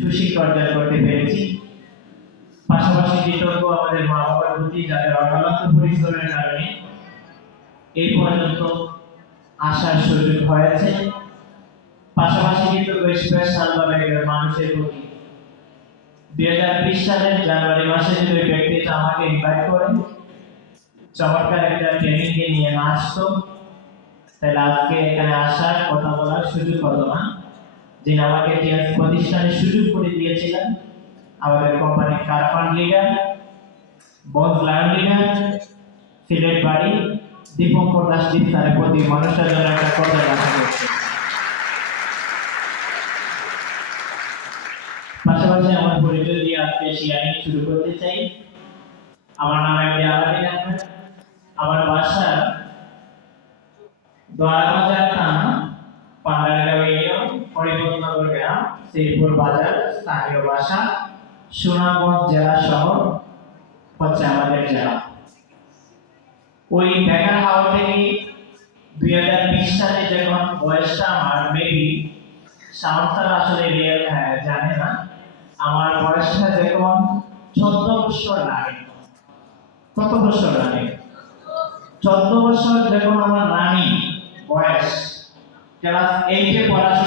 সুশিক্ষা অর্জন করতে পেরেছি। পাশাপাশি কৃতজ্ঞ আমাদের মা বাবার প্রতি, যাদের অক্লান্ত পরিশ্রমের কারণে এই পর্যন্ত আসার সুযোগ হয়েছে। পাশাপাশি কৃতজ্ঞ স্পেশাল ভাবে মানুষের প্রতি 2020 সালের জানুয়ারি মাসে যে ওই ব্যক্তিটা আমাকে ইনভাইট করেন, চমৎকার একটা ট্রেনিং কে নিয়ে না আসতো, তাহলে আজকে এখানে আসার কথা বলার সুযোগ হতো না। যিনি আমাকে টিএস প্রতিষ্ঠানের সুযোগ করে দিয়েছিলেন, আমাদের কোম্পানির কারফান লিডার, বস লায়ন লিডার, সিলেট বাড়ি দীপঙ্কর দাস দীপ স্যারের প্রতি মানুষের জন্য একটা কথা রাখা হচ্ছে। পাশাপাশি আমার পরিচয় দিয়ে আজকে শেয়ারিং শুরু করতে চাই। আমার নাম একটি আলাদিন আহমেদ। আমার বাসা দয়াবাজার থানা, পান্ডারগাঁও ইউনিয়ন, হরিপদনগর গ্রাম, শ্রীপুর বাজার। স্থানীয় ভাষা সুনামগঞ্জ জেলা শহর হচ্ছে আমাদের জেলা। ওই বেকার হাওয়া থেকে 2020 সালে যখন বয়সটা আমার মেবি সাউন্ডটা আসলে রিয়েল জানে না, আমার বয়সটা যখন 14 বছর লাগে। কত বছর লাগে? 14 বছর যখন আমার নানি বয়স ক্লাস 8 এ পড়াশোনা